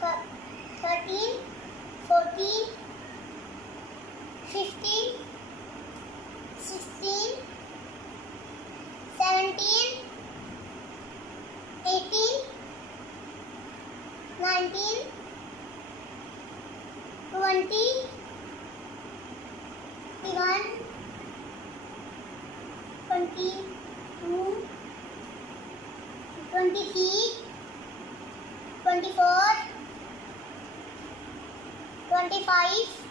13, 14, 15, 16, 17, 18, 19, 20, 21, 22, 23, 24, 25,